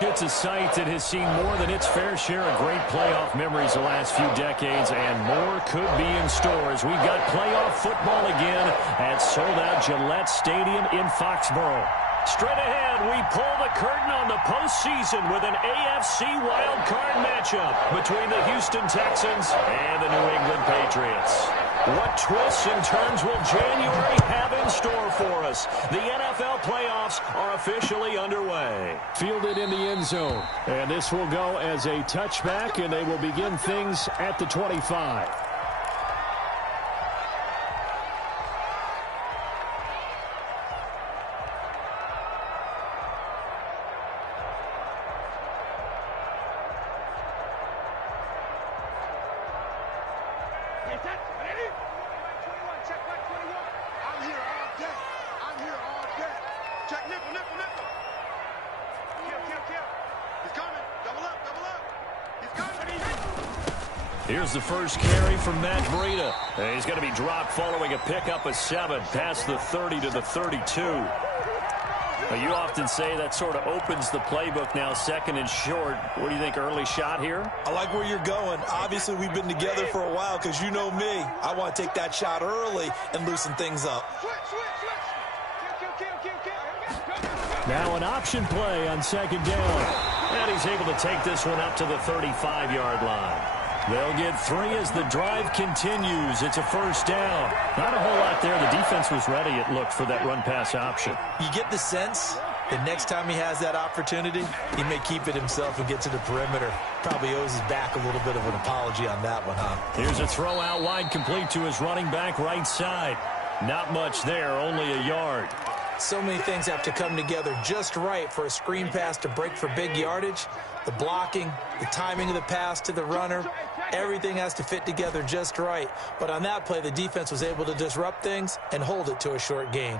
It's a sight that has seen more than its fair share of great playoff memories the last few decades, and more could be in store as we've got playoff football again at sold-out Gillette Stadium in Foxborough. Straight ahead, we pull the curtain on the postseason with an AFC wildcard matchup between the Houston Texans and the New England Patriots. What twists and turns will January have in store for us? The NFL playoffs are officially underway. Fielded in the end zone. And this will go as a touchback, and they will begin things at the 25. Here's the first carry from Matt Breida. He's going to be dropped following a pickup of 7 past the 30 to the 32. You often say that sort of opens the playbook now, second and short. What do you think, early shot here? I like where you're going. Obviously, we've been together for a while because you know me. I want to take that shot early and loosen things up. Now an option play on second down. And he's able to take this one up to the 35-yard line. They'll get 3 as the drive continues. It's a first down. Not a whole lot there. The defense was ready, it looked, for that run-pass option. You get the sense that next time he has that opportunity, he may keep it himself and get to the perimeter. Probably owes his back a little bit of an apology on that one, huh? Here's a throw out wide, complete to his running back right side. Not much there, only a yard. So many things have to come together just right for a screen pass to break for big yardage. The blocking, the timing of the pass to the runner, everything has to fit together just right. But on that play, the defense was able to disrupt things and hold it to a short gain.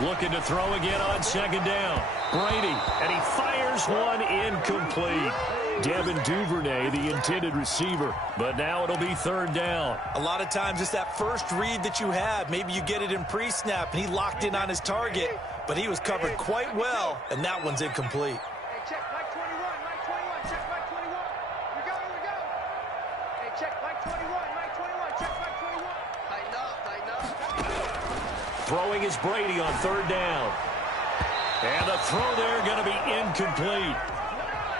Looking to throw again on second down. Brady, and he fires one incomplete. Devin Duvernay, the intended receiver. But now it'll be third down. A lot of times it's that first read that you have. Maybe you get it in pre-snap, and he locked in on his target. But he was covered quite well, and that one's incomplete. Throwing is Brady on third down. And the throw there going to be incomplete.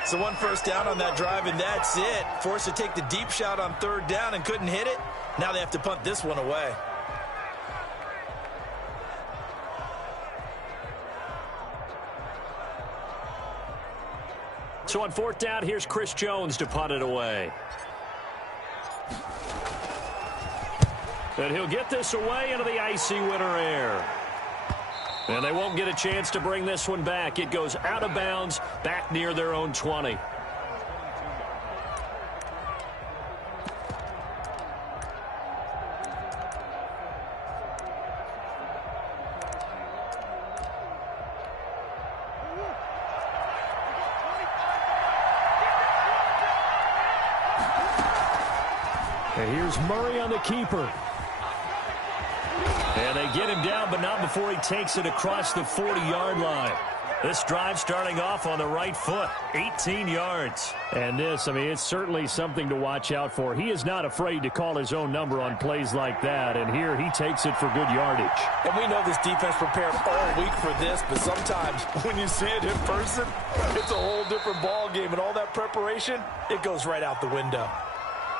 So one first down on that drive, and that's it. Forced to take the deep shot on third down and couldn't hit it. Now they have to punt this one away. So on fourth down, here's Chris Jones to punt it away. And he'll get this away into the icy winter air. And they won't get a chance to bring this one back. It goes out of bounds, back near their own 20. And here's Murray on the keeper. And they get him down, but not before he takes it across the 40-yard line. This drive starting off on the right foot, 18 yards. And this, I mean, it's certainly something to watch out for. He is not afraid to call his own number on plays like that, and here he takes it for good yardage. And we know this defense prepared all week for this, but sometimes when you see it in person, it's a whole different ball game, and all that preparation, it goes right out the window.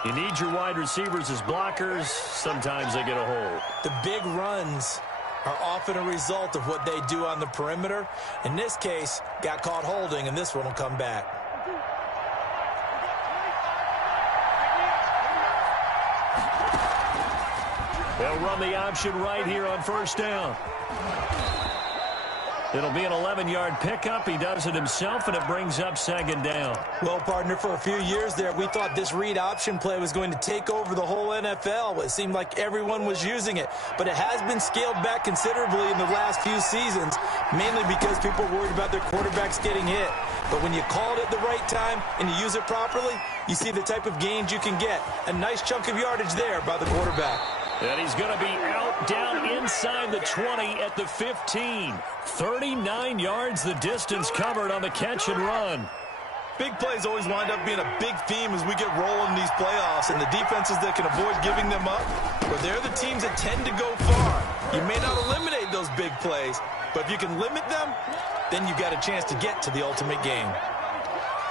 You need your wide receivers as blockers. Sometimes they get a hold. The big runs are often a result of what they do on the perimeter. In this case, got caught holding, and this one will come back. They'll run the option right here on first down. It'll be an 11-yard pickup. He does it himself, and it brings up second down. Well, partner, for a few years there, we thought this read option play was going to take over the whole NFL. It seemed like everyone was using it. But it has been scaled back considerably in the last few seasons, mainly because people are worried about their quarterbacks getting hit. But when you call it at the right time and you use it properly, you see the type of gains you can get. A nice chunk of yardage there by the quarterback. And he's going to be out down inside the 20 at the 15. 39 yards the distance covered on the catch and run. Big plays always wind up being a big theme as we get rolling in these playoffs, and the defenses that can avoid giving them up, but they're the teams that tend to go far. You may not eliminate those big plays, but if you can limit them, then you got a chance to get to the ultimate game.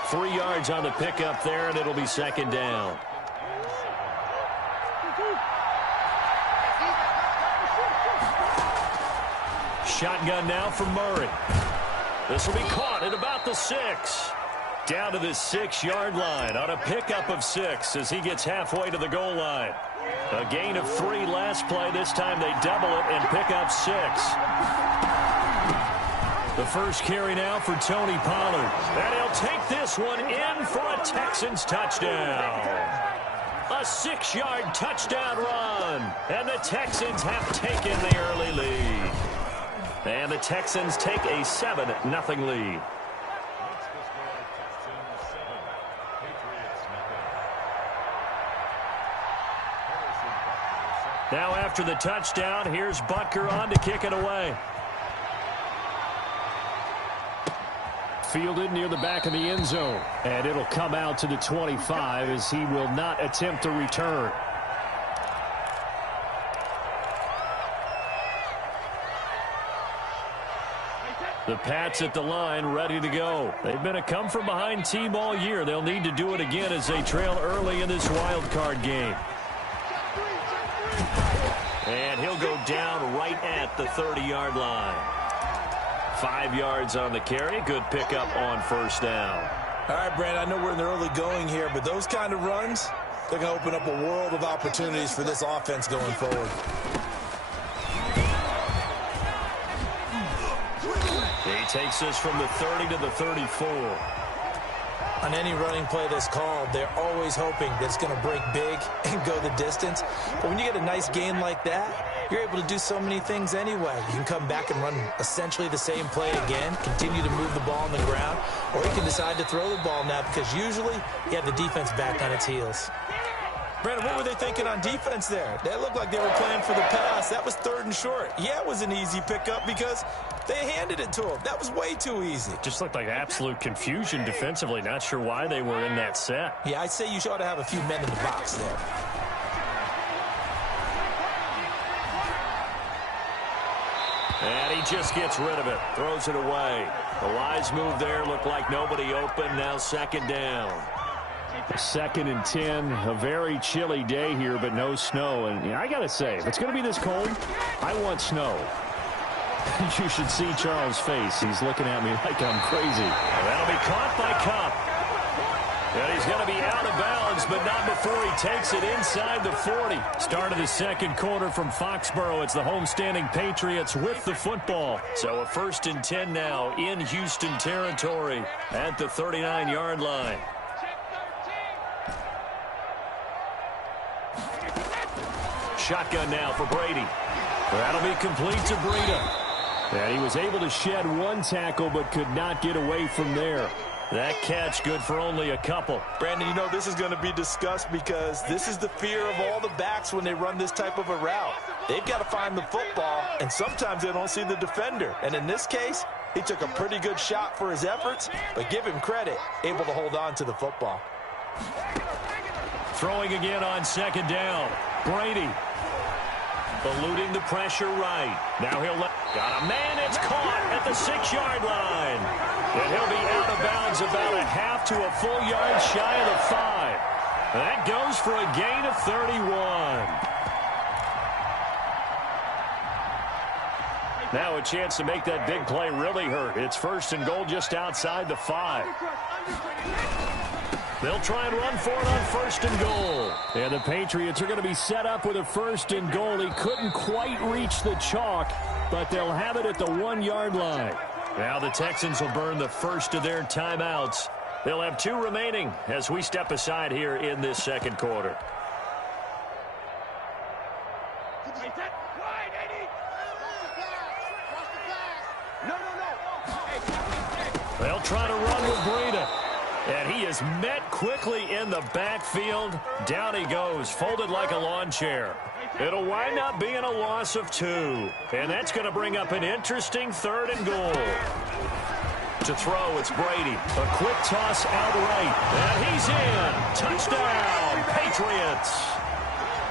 3 yards on the pickup there, and it'll be second down. Shotgun now for Murray. This will be caught at about the 6. Down to the 6-yard line on a pickup of 6 as he gets halfway to the goal line. A gain of 3 last play. This time they double it and pick up 6. The first carry now for Tony Pollard. And he'll take this one in for a Texans touchdown. A 6-yard touchdown run. And the Texans have taken the early lead. And the Texans take a 7-0 lead. Now after the touchdown, here's Butker on to kick it away. Fielded near the back of the end zone. And it'll come out to the 25 as he will not attempt to return. The Pats at the line, ready to go. They've been a come-from-behind team all year. They'll need to do it again as they trail early in this wild card game. And he'll go down right at the 30-yard line. 5 yards on the carry. Good pickup on first down. All right, Brandon, I know we're in the early going here, but those kind of runs, they're going to open up a world of opportunities for this offense going forward. He takes this from the 30 to the 34. On any running play that's called, they're always hoping that it's going to break big and go the distance. But when you get a nice gain like that, you're able to do so many things anyway. You can come back and run essentially the same play again, continue to move the ball on the ground, or you can decide to throw the ball now because usually you have the defense back on its heels. Brandon, what were they thinking on defense there? That looked like they were playing for the pass. That was 3rd and short. Yeah, it was an easy pickup because they handed it to him. That was way too easy. Just looked like absolute confusion defensively. Not sure why they were in that set. Yeah, I'd say you ought to have a few men in the box there. And he just gets rid of it. Throws it away. The wise move there. Looked like nobody open. Now second down. 2nd and 10. A very chilly day here, but no snow. And I got to say, if it's going to be this cold, I want snow. You should see Charles' face. He's looking at me like I'm crazy. And that'll be caught by Cup. And he's going to be out of bounds, but not before he takes it inside the 40. Start of the second quarter from Foxborough. It's the homestanding Patriots with the football. So a 1st and 10 now in Houston territory at the 39-yard line. Shotgun now for Brady. That'll be complete to Breida. And he was able to shed 1 tackle but could not get away from there. That catch good for only a couple. Brandon, you know this is going to be discussed because this is the fear of all the backs when they run this type of a route. They've got to find the football, and sometimes they don't see the defender. And in this case, he took a pretty good shot for his efforts, but give him credit, able to hold on to the football. Throwing again on second down. Brady. Eluding the pressure right. Now he'll got a man. It's caught at the 6-yard line. And he'll be out of bounds about a half to a full yard shy of the 5. That goes for a gain of 31. Now a chance to make that big play really hurt. It's 1st and goal just outside the 5. They'll try and run for it on 1st and goal. And the Patriots are going to be set up with a 1st and goal. He couldn't quite reach the chalk, but they'll have it at the 1-yard line. Now the Texans will burn the first of their timeouts. They'll have 2 remaining as we step aside here in this second quarter. They'll try to run with Breida. And he is met quickly in the backfield. Down he goes, folded like a lawn chair. It'll wind up being a loss of 2. And that's going to bring up an interesting 3rd and goal. To throw, it's Brady. A quick toss out right. And he's in. Touchdown, Patriots.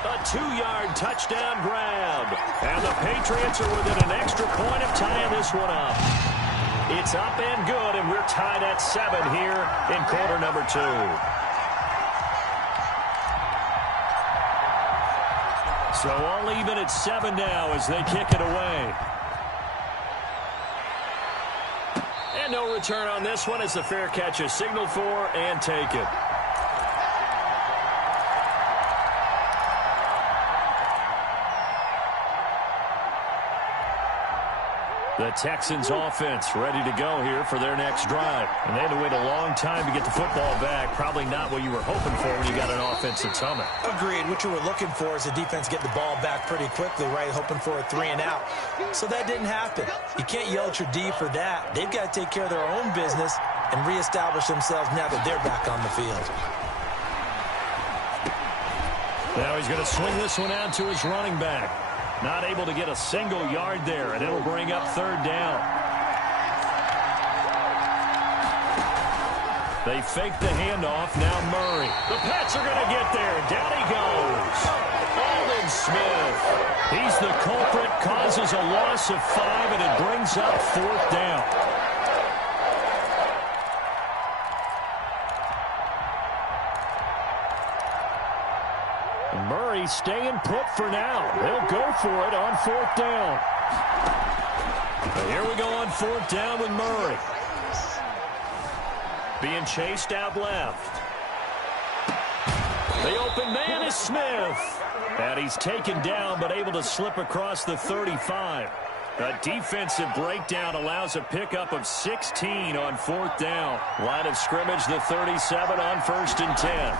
A 2-yard touchdown grab. And the Patriots are within an extra point of tying this one up. It's up and good, and we're tied at 7 here in quarter number 2. So all even at 7 now as they kick it away. And no return on this one as the fair catch is signaled for and taken. The Texans offense ready to go here for their next drive. And they had to wait a long time to get the football back. Probably not what you were hoping for when you got an offense that's humming. Agreed. What you were looking for is the defense get the ball back pretty quickly, right? Hoping for a 3 and out. So that didn't happen. You can't yell at your D for that. They've got to take care of their own business and reestablish themselves now that they're back on the field. Now he's going to swing this one out to his running back. Not able to get a single yard there, and it'll bring up 3rd down. They fake the handoff. Now Murray. The Pats are going to get there. Down he goes. Aldon Smith. He's the culprit. Causes a loss of 5, and it brings up 4th down. Murray staying put for now. They'll go for it on 4th down. But here we go on 4th down with Murray. Being chased out left. The open man is Smith. And he's taken down but able to slip across the 35. A defensive breakdown allows a pickup of 16 on 4th down. Line of scrimmage, the 37 on 1st and 10.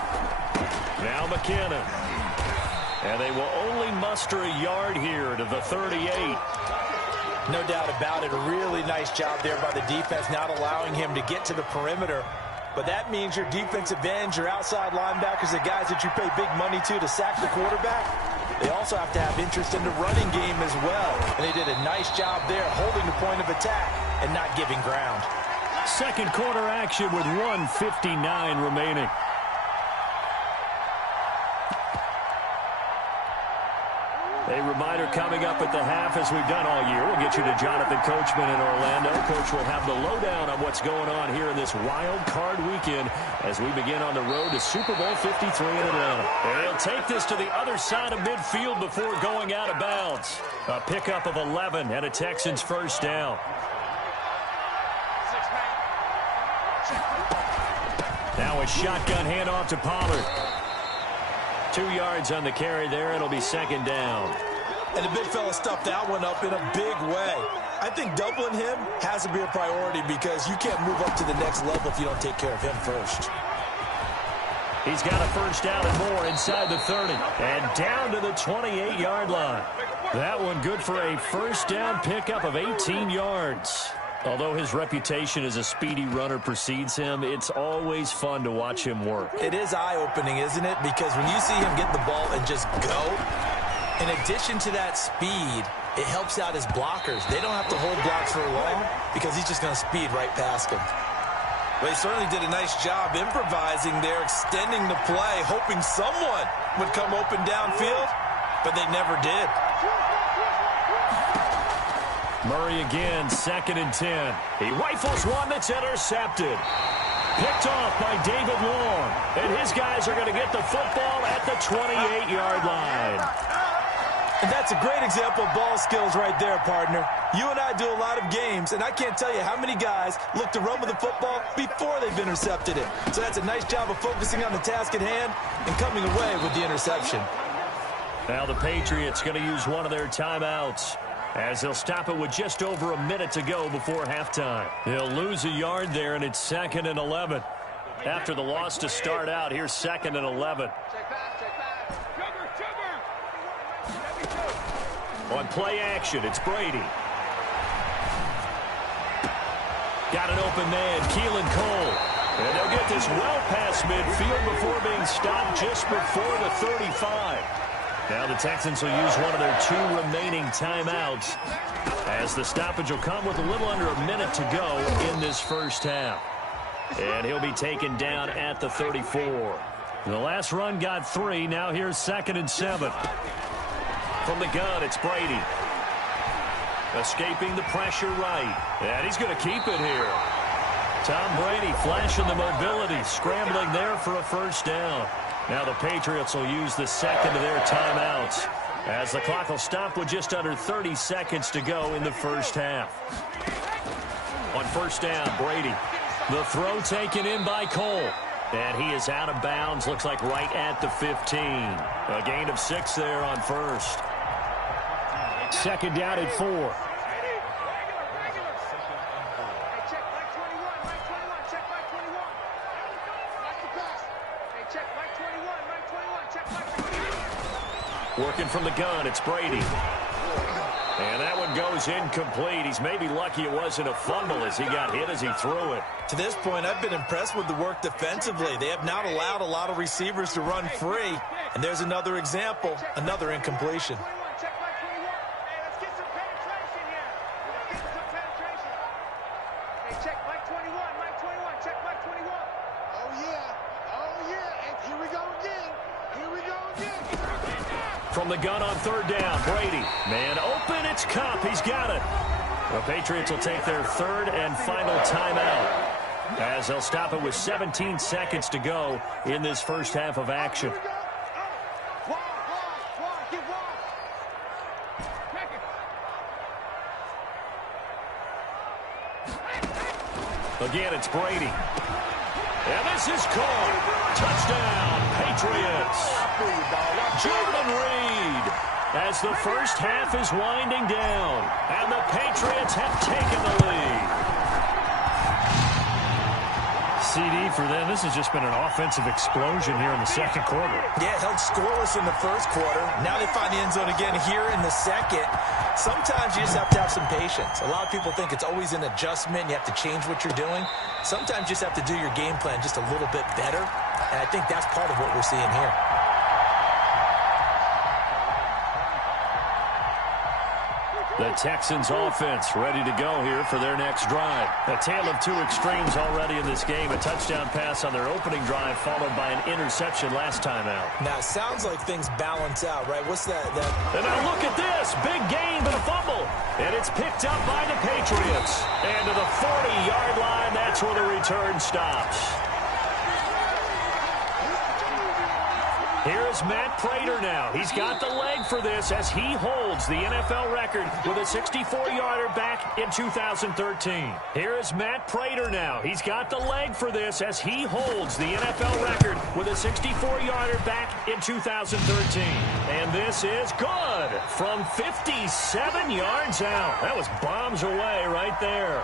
Now McKinnon. And they will only muster a yard here to the 38. No doubt about it. A really nice job there by the defense, not allowing him to get to the perimeter. But that means your defensive ends, your outside linebackers, the guys that you pay big money to sack the quarterback, they also have to have interest in the running game as well. And they did a nice job there holding the point of attack and not giving ground. Second quarter action with 1:59 remaining. A reminder coming up at the half, as we've done all year. We'll get you to Jonathan Coachman in Orlando. Coach will have the lowdown on what's going on here in this wild card weekend as we begin on the road to Super Bowl 53 in Atlanta. They'll take this to the other side of midfield before going out of bounds. A pickup of 11 and a Texans 1st down. Now a shotgun handoff to Pollard. 2 yards on the carry there. It'll be 2nd down. And the big fella stuffed that one up in a big way. I think doubling him has to be a priority because you can't move up to the next level if you don't take care of him first. He's got a 1st down and more inside the 30. And down to the 28-yard line. That one good for a 1st down pickup of 18 yards. Although his reputation as a speedy runner precedes him, it's always fun to watch him work. It is eye-opening, isn't it? Because when you see him get the ball and just go, in addition to that speed, it helps out his blockers. They don't have to hold blocks for long because he's just going to speed right past them. Well, he certainly did a nice job improvising there, extending the play, hoping someone would come open downfield, but they never did. Murray again, 2nd and 10. He rifles one that's intercepted. Picked off by David Long. And his guys are going to get the football at the 28-yard line. And that's a great example of ball skills right there, partner. You and I do a lot of games, and I can't tell you how many guys look to run with the football before they've intercepted it. So that's a nice job of focusing on the task at hand and coming away with the interception. Now the Patriots going to use one of their timeouts, as they'll stop it with just over a minute to go before halftime. They'll lose a yard there, and it's 2nd and 11. After the loss to start out, here's 2nd and 11. On play action, it's Brady. Got an open man, Keelan Cole. And they'll get this well past midfield before being stopped just before the 35. Now the Texans will use one of their 2 remaining timeouts, as the stoppage will come with a little under a minute to go in this first half. And he'll be taken down at the 34. The last run got 3. Now here's 2nd and 7. From the gun, it's Brady. Escaping the pressure right. And he's going to keep it here. Tom Brady flashing the mobility, scrambling there for a first down. Now the Patriots will use the 2nd of their timeouts, as the clock will stop with just under 30 seconds to go in the first half. On first down, Brady. The throw taken in by Cole. And he is out of bounds, looks like right at the 15. A gain of 6 there on first. 2nd down at 4. Working from the gun, it's Brady. And that one goes incomplete. He's maybe lucky it wasn't a fumble as he got hit as he threw it. To this point, I've been impressed with the work defensively. They have not allowed a lot of receivers to run free. And there's another example, another incompletion. From the gun on 3rd down, Brady. Man open, it's Cup. He's got it. The Patriots will take their 3rd and final timeout, as they'll stop it with 17 seconds to go in this first half of action. Again, it's Brady. And this is caught. Touchdown, Patriots. Jordan Reed, as the first half is winding down, and the Patriots have taken the lead. CD for them. This has just been an offensive explosion here in the second quarter. Yeah, held scoreless in the first quarter. Now they find the end zone again here in the second. Sometimes you just have to have some patience. A lot of people think it's always an adjustment. You have to change what you're doing. Sometimes you just have to do your game plan just a little bit better, and I think that's part of what we're seeing here. The Texans offense ready to go here for their next drive. A tale of 2 extremes already in this game. A touchdown pass on their opening drive, followed by an interception last time out. Now, it sounds like things balance out, right? What's that? And now look at this. Big gain, but a fumble. And it's picked up by the Patriots. And to the 40-yard line, that's where the return stops. Here's Matt Prater now. He's got the leg for this as he holds the NFL record with a 64-yarder back in 2013. Here is Matt Prater now. He's got the leg for this as he holds the NFL record with a 64-yarder back in 2013. And this is good from 57 yards out. That was bombs away right there.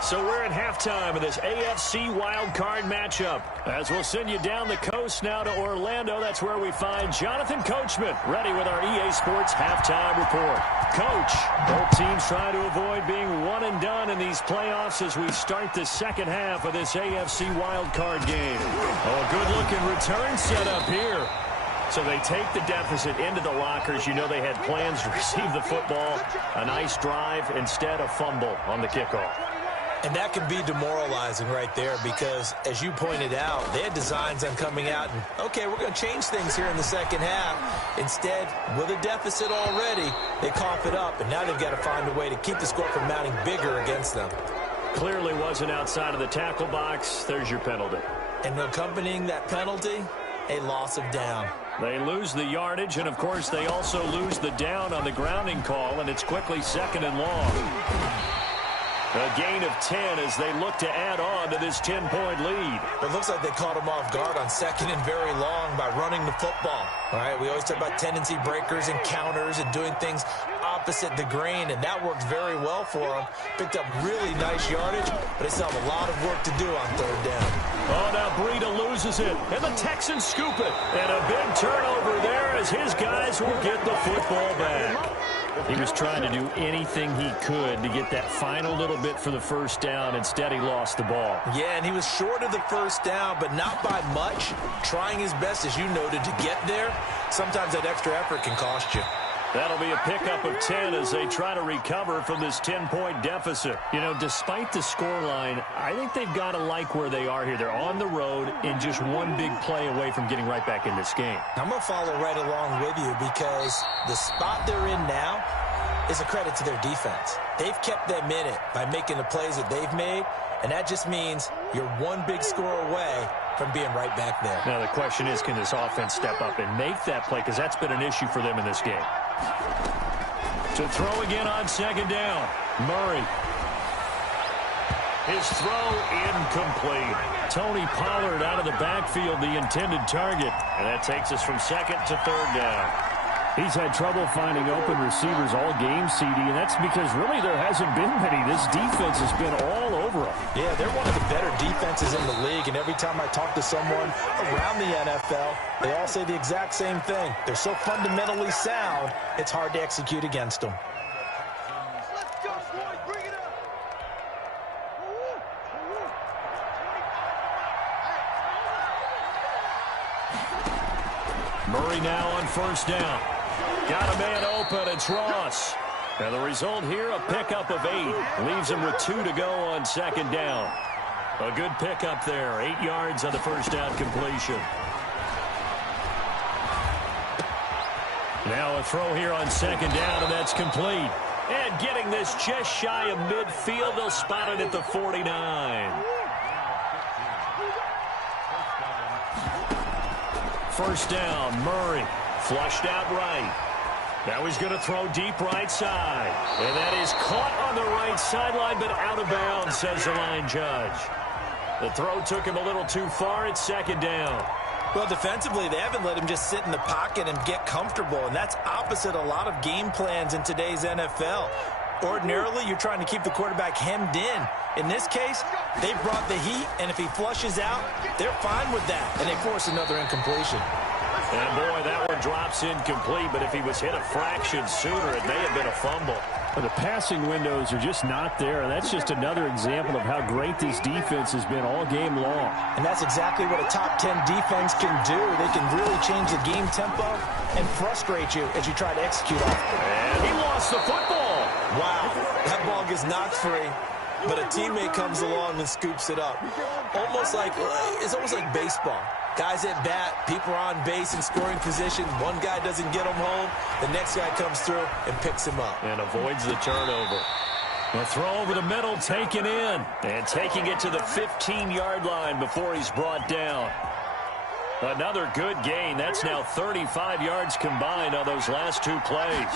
So we're at halftime of this AFC Wildcard matchup. As we'll send you down the coast now to Orlando, that's where we find Jonathan Coachman, ready with our EA Sports Halftime Report. Coach, both teams try to avoid being one and done in these playoffs as we start the second half of this AFC Wildcard game. Oh, a good-looking return set up here. So they take the deficit into the lockers. You know they had plans to receive the football. A nice drive, instead a fumble on the kickoff. And that can be demoralizing right there because, as you pointed out, they had designs on coming out and, okay, we're going to change things here in the second half. Instead, with a deficit already, they cough it up, and now they've got to find a way to keep the score from mounting bigger against them. Clearly wasn't outside of the tackle box. There's your penalty. And accompanying that penalty, a loss of down. They lose the yardage, and, of course, they also lose the down on the grounding call, and it's quickly 2nd and long. A gain of 10 as they look to add on to this 10-point lead. It looks like they caught him off guard on 2nd and very long by running the football. All right, we always talk about tendency breakers and counters and doing things opposite the grain, and that worked very well for them. Picked up really nice yardage, but they still have a lot of work to do on 3rd down. Oh, now Breida loses it, and the Texans scoop it. And a big turnover there as his guys will get the football back. He was trying to do anything he could to get that final little bit for the first down. Instead, he lost the ball. Yeah, and he was short of the first down, but not by much. Trying his best, as you noted, to get there. Sometimes that extra effort can cost you. That'll be a pickup of 10 as they try to recover from this 10-point deficit. You know, despite the scoreline, I think they've got to like where they are here. They're on the road and just one big play away from getting right back in this game. I'm going to follow right along with you because the spot they're in now is a credit to their defense. They've kept them in it by making the plays that they've made, and that just means you're one big score away from being right back there. Now, the question is, can this offense step up and make that play? Because that's been an issue for them in this game. To throw again on second down. Murray. His throw incomplete. Tony Pollard out of the backfield, the intended target. And that takes us from second to third down. He's had trouble finding open receivers all game, CD, and that's because really there hasn't been many. This defense has been all over them. Yeah, they're one of the better defenses in the league, and every time I talk to someone around the NFL, they all say the exact same thing. They're so fundamentally sound, it's hard to execute against them. Murray now on first down. Got a man open. It's Ross. And the result here, a pickup of 8. Leaves him with 2 to go on second down. A good pickup there. 8 yards on the first down completion. Now a throw here on second down, and that's complete. And getting this just shy of midfield. They'll spot it at the 49. First down, Murray. Flushed out right. Now he's going to throw deep right side. And that is caught on the right sideline, but out of bounds, says the line judge. The throw took him a little too far. It's second down. Well, defensively, they haven't let him just sit in the pocket and get comfortable, and that's opposite a lot of game plans in today's NFL. Ordinarily, you're trying to keep the quarterback hemmed in. In this case, they brought the heat, and if he flushes out, they're fine with that, and they force another incompletion. And, boy, that one drops incomplete, but if he was hit a fraction sooner, it may have been a fumble. But the passing windows are just not there, and that's just another example of how great this defense has been all game long. And that's exactly what a top 10 defense can do. They can really change the game tempo and frustrate you as you try to execute off it. And he lost the football. Wow, that ball gets knocked free, but a teammate comes along and scoops it up. It's almost like baseball. Guys at bat, people are on base in scoring position. One guy doesn't get him home. The next guy comes through and picks him up. And avoids the turnover. A throw over the middle, taken in. And taking it to the 15-yard line before he's brought down. Another good gain. That's now 35 yards combined on those last 2 plays.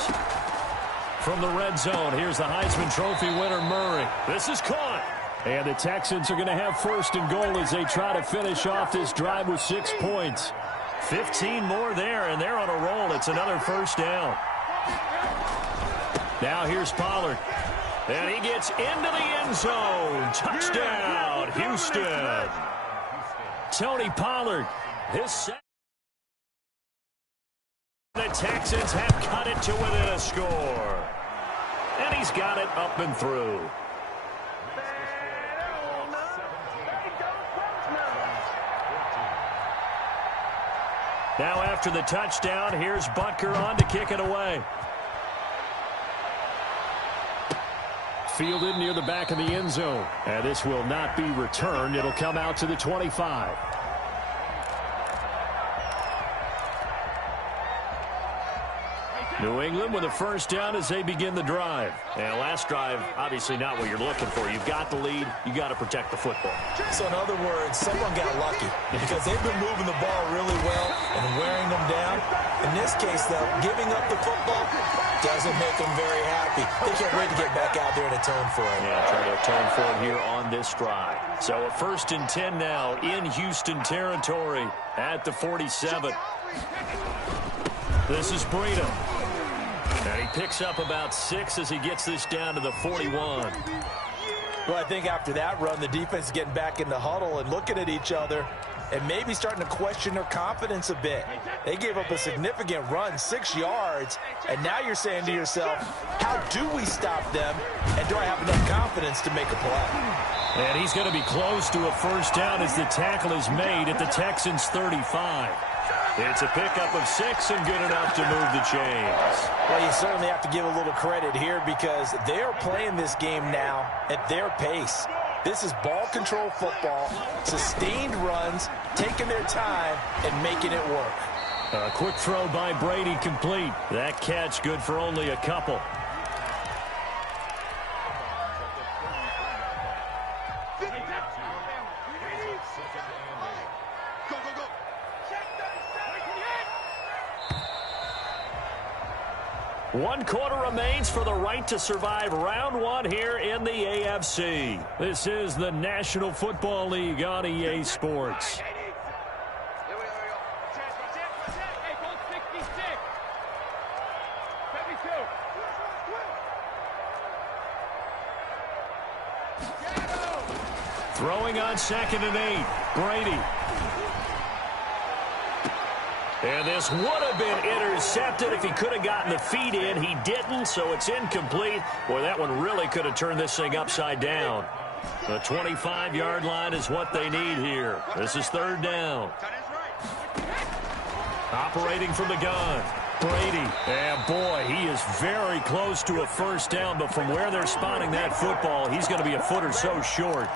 From the red zone, here's the Heisman Trophy winner, Murray. This is caught. And the Texans are going to have first and goal as they try to finish off this drive with 6 points. 15 more there, and they're on a roll. It's another first down. Now here's Pollard. And he gets into the end zone. Touchdown, Houston. Tony Pollard, his second. The Texans have cut it to within a score. And he's got it up and through. Now after the touchdown, here's Butker on to kick it away. Fielded near the back of the end zone. And this will not be returned. It'll come out to the 25. New England with a first down as they begin the drive. And last drive, obviously not what you're looking for. You've got the lead. You got to protect the football. So in other words, someone got lucky because they've been moving the ball really well and wearing them down. In this case, though, giving up the football doesn't make them very happy. They can't wait to get back out there and atone for it. Yeah, trying to atone for it here on this drive. So a 1st and 10 now in Houston territory at the 47. This is Breida. And he picks up about 6 as he gets this down to the 41. Well, I think after that run, the defense is getting back in the huddle and looking at each other and maybe starting to question their confidence a bit. They gave up a significant run, 6 yards, and now you're saying to yourself, how do we stop them, and do I have enough confidence to make a play? And he's going to be close to a first down as the tackle is made at the Texans' 35. It's a pickup of 6 and good enough to move the chains. Well, you certainly have to give a little credit here because they're playing this game now at their pace. This is ball control football, sustained runs, taking their time, and making it work. A quick throw by Brady complete. That catch good for only a couple. One quarter remains for the right to survive round one here in the AFC. This is the National Football League on EA Sports. Throwing on 2nd and 8, Brady. And this would have been intercepted if he could have gotten the feet in. He didn't, so it's incomplete. Boy, that one really could have turned this thing upside down. The 25-yard line is what they need here. This is 3rd down. Operating from the gun, Brady. And boy, he is very close to a first down, but from where they're spotting that football, he's going to be a foot or so short.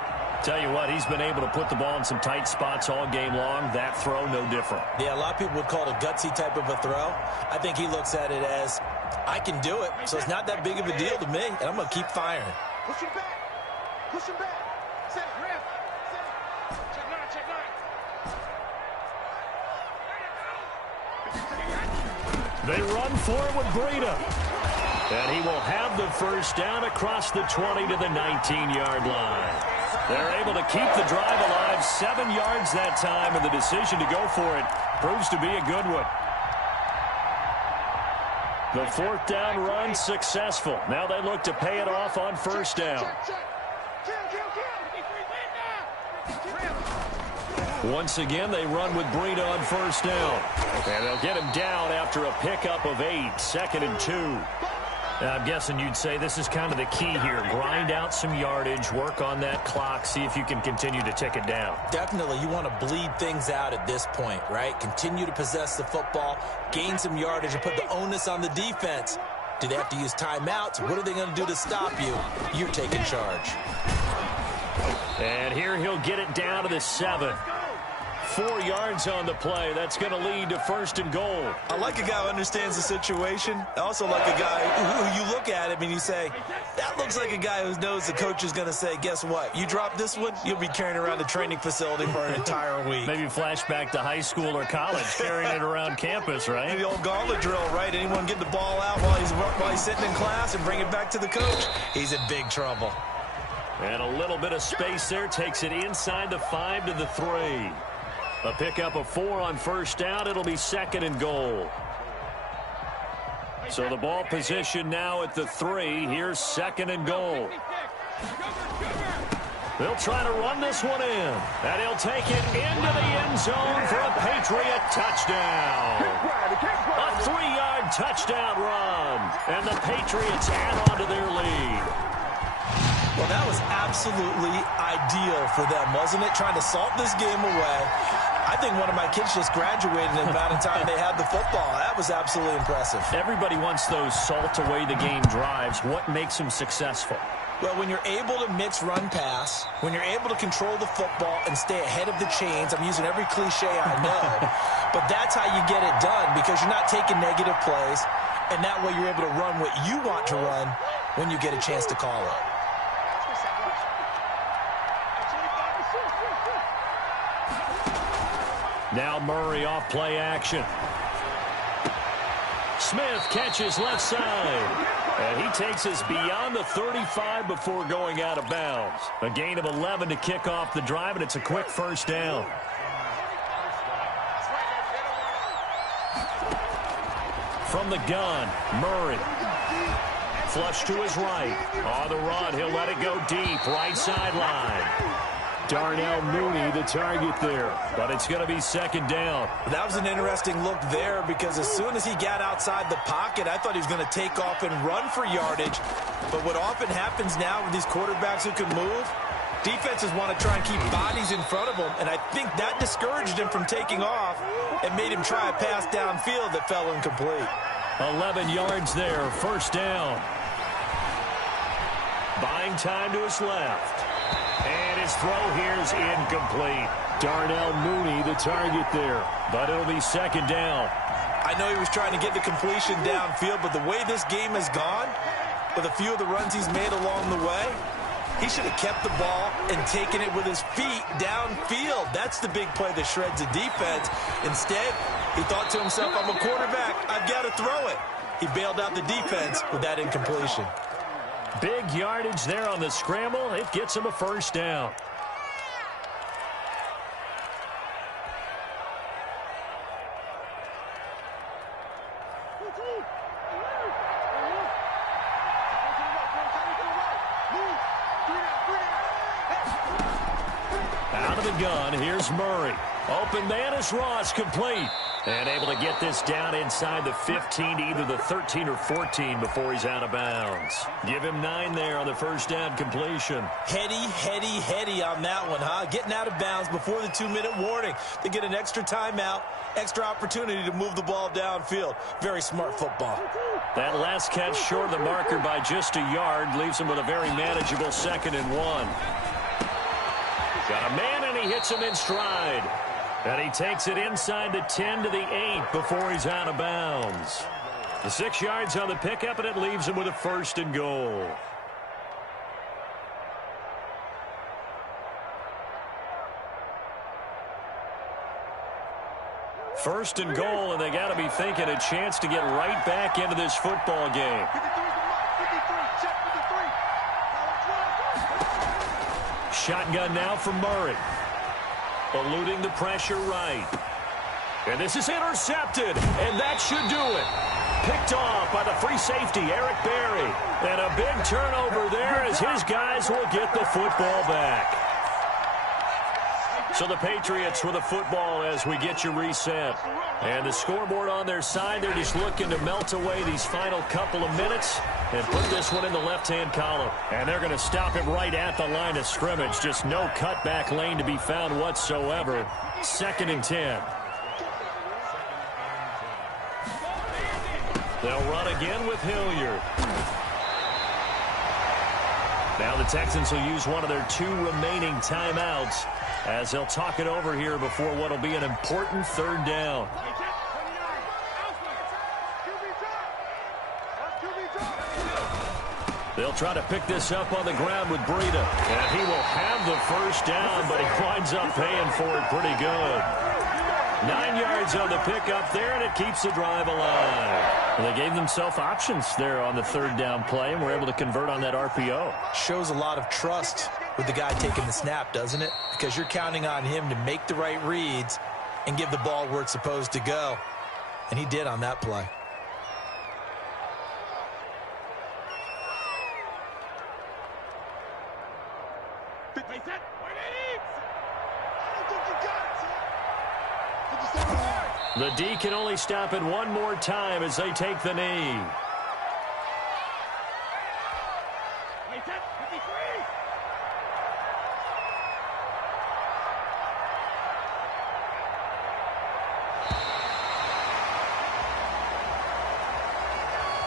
Tell you what, he's been able to put the ball in some tight spots all game long. That throw, no different. Yeah, a lot of people would call it a gutsy type of a throw. I think he looks at it as, I can do it, so it's not that big of a deal to me, and I'm going to keep firing. Push him back. Push him back. Set, rip. Set. Check nine. They run for it with Breida. And he will have the first down across the 20 to the 19-yard line. They're able to keep the drive alive, 7 yards that time, and the decision to go for it proves to be a good one. The 4th down run successful. Now they look to pay it off on first down. Once again, they run with Breida on first down. And they'll get him down after a pickup of 8, 2nd and 2. I'm guessing you'd say this is kind of the key here. Grind out some yardage, work on that clock, see if you can continue to tick it down. Definitely, you want to bleed things out at this point, right? Continue to possess the football, gain some yardage, and put the onus on the defense. Do they have to use timeouts? What are they going to do to stop you? You're taking charge. And here he'll get it down to the 7. 4 yards on the play. That's going to lead to 1st and goal. I like a guy who understands the situation. I also like a guy who you look at him and you say, that looks like a guy who knows the coach is going to say, guess what? You drop this one, you'll be carrying around the training facility for an entire week. Maybe flashback to high school or college, carrying it around campus, right? The old gauntlet drill, right? Anyone get the ball out while he's sitting in class and bring it back to the coach? He's in big trouble. And a little bit of space there takes it inside the 5 to the 3. A pickup of 4 on first down. It'll be 2nd and goal. So the ball position now at the 3. Here's 2nd and goal. They'll try to run this one in. And he'll take it into the end zone for a Patriot touchdown. A 3-yard touchdown run. And the Patriots add on to their lead. Well, that was absolutely ideal for them, wasn't it? Trying to salt this game away. I think one of my kids just graduated in the amount of time they had the football. That was absolutely impressive. Everybody wants those salt-away-the-game drives. What makes them successful? Well, when you're able to mix run-pass, when you're able to control the football and stay ahead of the chains, I'm using every cliche I know, but that's how you get it done because you're not taking negative plays, and that way you're able to run what you want to run when you get a chance to call it. Now Murray off play action. Smith catches left side. And he takes us beyond the 35 before going out of bounds. A gain of 11 to kick off the drive, and it's a quick first down. From the gun, Murray. flush to his right. On the run, he'll let it go deep, right sideline. Darnell Mooney, the target there, but it's going to be second down. That was an interesting look there because as soon as he got outside the pocket, I thought he was going to take off and run for yardage. But what often happens now with these quarterbacks who can move, defenses want to try and keep bodies in front of him, and I think that discouraged him from taking off and made him try a pass downfield that fell incomplete. 11 yards there, first down. Buying time to his left. And his throw here's incomplete. Darnell Mooney, the target there, but it'll be second down. I know he was trying to get the completion downfield, but the way this game has gone, with a few of the runs he's made along the way, he should have kept the ball and taken it with his feet downfield. That's the big play that shreds the defense. Instead, he thought to himself, I'm a quarterback, I've got to throw it. He bailed out the defense with that incompletion. Big yardage there on the scramble. It gets him a first down. Out of the gun, here's Murray. Open man is Ross, complete. And able to get this down inside the 15 to either the 13 or 14 before he's out of bounds. Give him 9 there on the first down completion. Heady on that one, huh? Getting out of bounds before the 2-minute warning. They get an extra timeout, extra opportunity to move the ball downfield. Very smart football. That last catch short of the marker by just a yard leaves him with a very manageable 2nd and 1. Got a man, and he hits him in stride. And he takes it inside the 10 to the 8 before he's out of bounds. The 6 yards on the pickup, and it leaves him with a 1st and goal. First and goal, and they got to be thinking a chance to get right back into this football game. Shotgun now from Murray. Eluding the pressure right. And this is intercepted, and that should do it. Picked off by the free safety, Eric Berry. And a big turnover there as his guys will get the football back. So the Patriots with the football as we get you reset. And the scoreboard on their side, they're just looking to melt away these final couple of minutes and put this one in the left-hand column. And they're going to stop it right at the line of scrimmage. Just no cutback lane to be found whatsoever. 2nd and 10. They'll run again with Hilliard. Now the Texans will use one of their 2 remaining timeouts as they'll talk it over here before what will be an important 3rd down. They'll try to pick this up on the ground with Breida. And he will have the first down, but he winds up paying for it pretty good. 9 yards on the pickup there, and it keeps the drive alive. Well, they gave themselves options there on the 3rd down play, and were able to convert on that RPO. Shows a lot of trust with the guy taking the snap, doesn't it? Because you're counting on him to make the right reads and give the ball where it's supposed to go. And he did on that play. The D can only stop it one more time as they take the knee.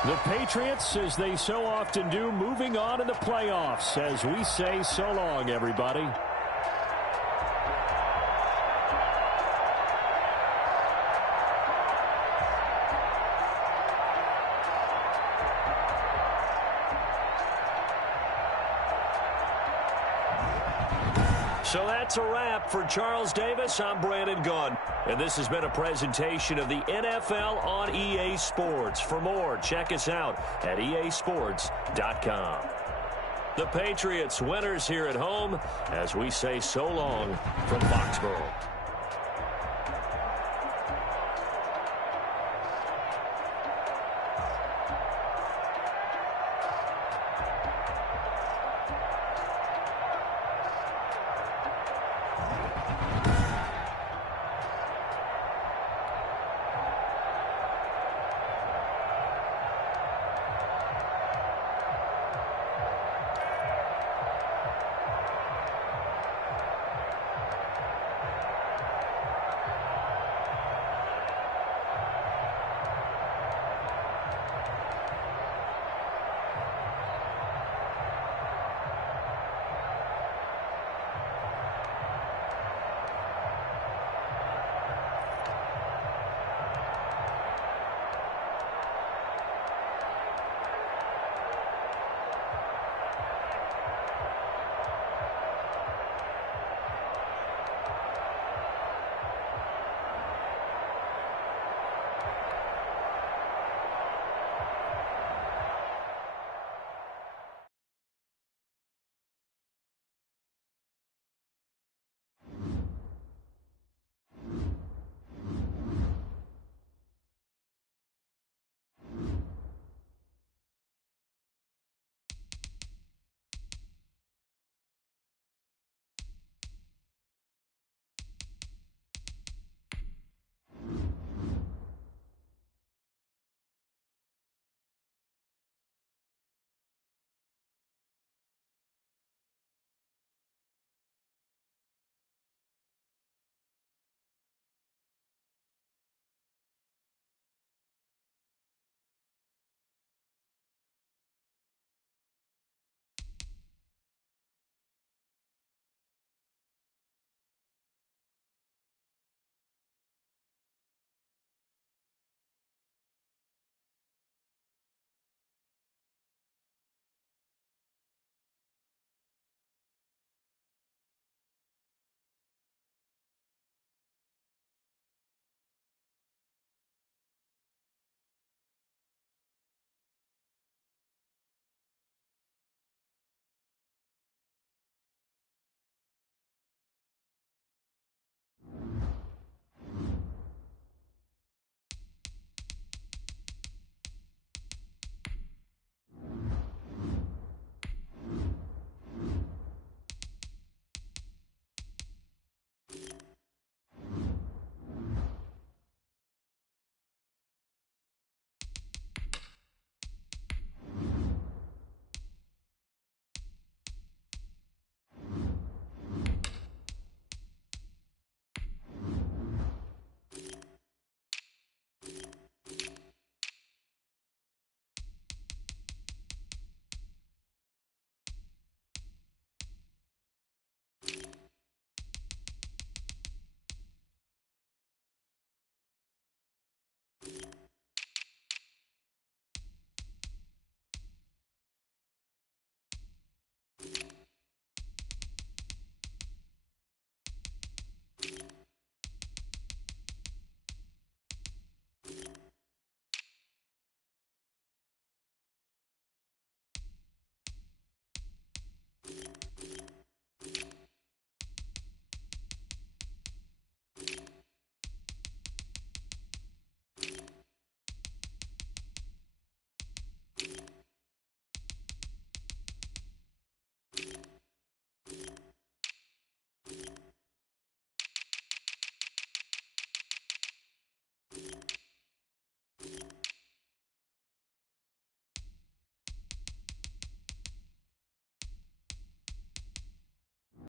The Patriots, as they so often do, moving on in the playoffs as we say so long, everybody. So that's a wrap for Charles Davis. I'm Brandon Gunn. And this has been a presentation of the NFL on EA Sports. For more, check us out at easports.com. The Patriots winners here at home as we say so long from Foxborough.